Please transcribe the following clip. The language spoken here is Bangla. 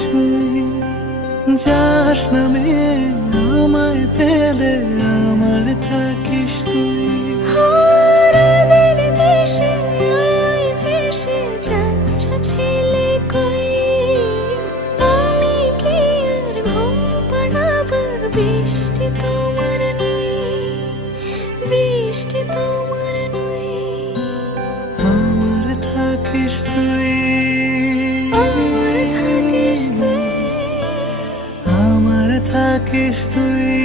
ছুঁই যাস নামে আমায় পেলে আমার থাকিস তুই। বৃষ্টি তোমার নই, বৃষ্টি তোমার নই, আমার থাকিস তুই, আমার থাকিস তুই, আমার থাকিস তুই।